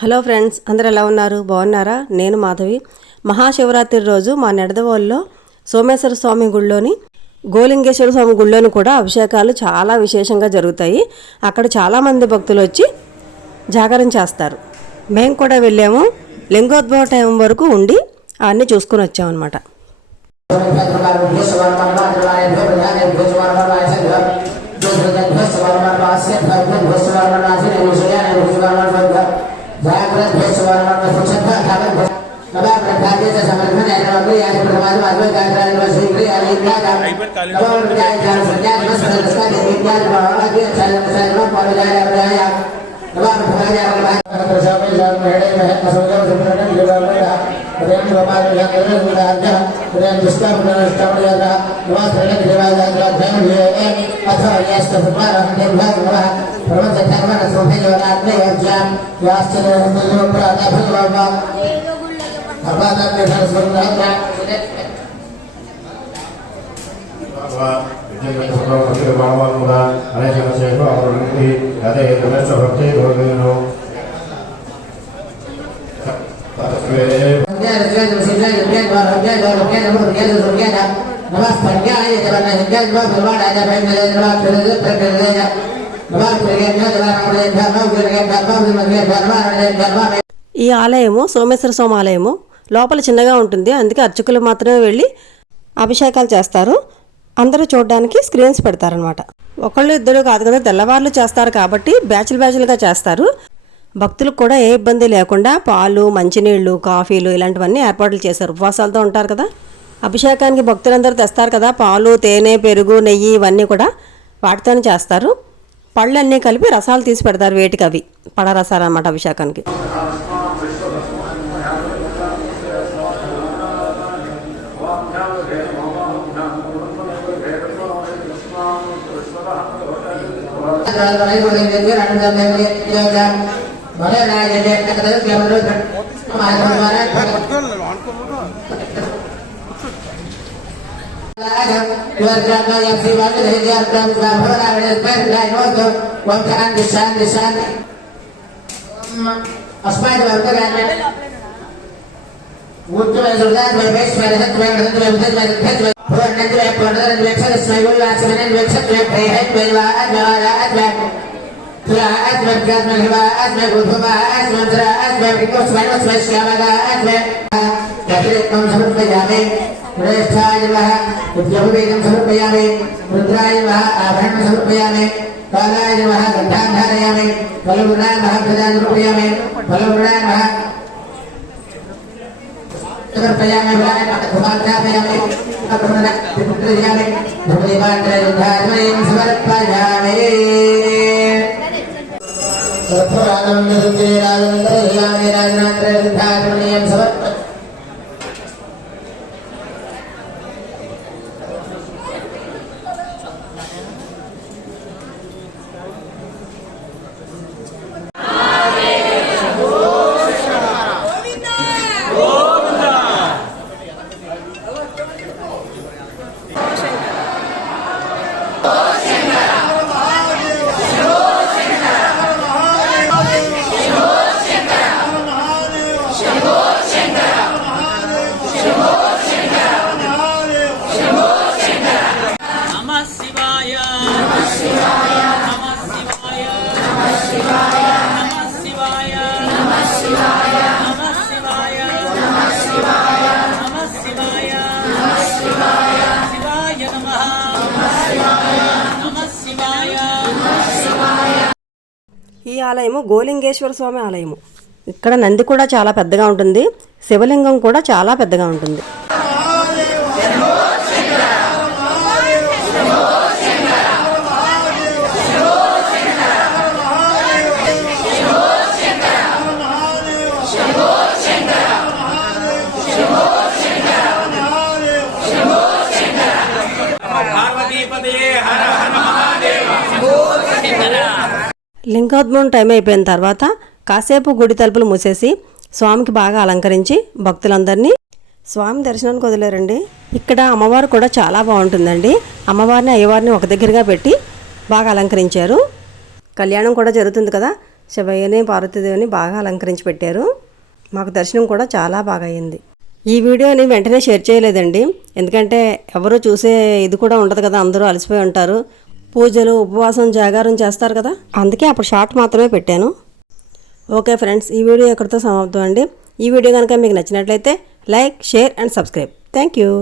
Hello friends, అందరూ ఎలా ఉన్నారు? బాగున్నారా? నేను మాధవి. మహాశివరాత్రి రోజు మా నెడదవోల్లో సోమేశ్వర స్వామి గుళ్ళోని గోలింగేశ్వర స్వామి గుళ్ళోని కూడా అభిషేకాలు చాలా విశేషంగా జరుగుతాయి. అక్కడ చాలామంది భక్తులు వచ్చి జాగరణ చేస్తారు. మేము కూడా వెళ్ళాము. లింగోద్భవ టైం వరకు ఉండి అవన్నీ చూసుకొని వచ్చామన్నమాట. ఈ ఆలయము సోమేశ్వర స్వామి ఆలయము లోపల చిన్నగా ఉంటుంది. అందుకే అర్చకులు మాత్రమే వెళ్ళి అభిషేకాలు చేస్తారు. అందరూ చూడడానికి స్క్రీన్స్ పెడతారనమాట. ఒకళ్ళు ఇద్దరు కాదు కదా, తెల్లవార్లు చేస్తారు కాబట్టి బ్యాచ్లుగా చేస్తారు. భక్తులకు కూడా ఏ ఇబ్బంది లేకుండా పాలు, మంచినీళ్ళు, కాఫీలు ఇలాంటివన్నీ ఏర్పాట్లు చేశారు. ఉపవాసాలతో ఉంటారు కదా. అభిషేకానికి భక్తులందరూ తెస్తారు కదా, పాలు, తేనె, పెరుగు, నెయ్యి ఇవన్నీ కూడా వాటితోనే చేస్తారు. పళ్ళన్నీ కలిపి రసాలు తీసి పెడతారు. వేటికి అవి పడరసాలు అన్నమాట అభిషేకానికి. ఈ ఆలయము గోలింగేశ్వర స్వామి ఆలయము. ఇక్కడ నంది కూడా చాలా పెద్దగా ఉంటుంది. శివలింగం కూడా చాలా పెద్దగా ఉంటుంది. లింగోద్భవం టైం అయిపోయిన తర్వాత కాసేపు గుడి తలుపులు మూసేసి స్వామికి బాగా అలంకరించి భక్తులందరినీ స్వామి దర్శనానికి వదిలేరండి. ఇక్కడ అమ్మవారు కూడా చాలా బాగుంటుందండి. అమ్మవారిని అయ్యవారిని ఒక దగ్గరగా పెట్టి బాగా అలంకరించారు. కళ్యాణం కూడా జరుగుతుంది కదా, శివయ్యని పార్వతీదేవిని బాగా అలంకరించి పెట్టారు. మాకు దర్శనం కూడా చాలా బాగా అయింది. ఈ వీడియోని వెంటనే షేర్ చేయలేదండి, ఎందుకంటే ఎవరు చూసే ఇది కూడా ఉండదు కదా, అందరూ అలసిపోయి ఉంటారు, పూజలు ఉపవాసం జాగారం చేస్తారు కదా, అందుకే అప్పుడు షార్ట్ మాత్రమే పెట్టాను. ఓకే ఫ్రెండ్స్, ఈ వీడియో ఎక్కడితో సమాప్తం అండి. ఈ వీడియో కనుక మీకు నచ్చినట్లయితే like, share and subscribe. Thank you.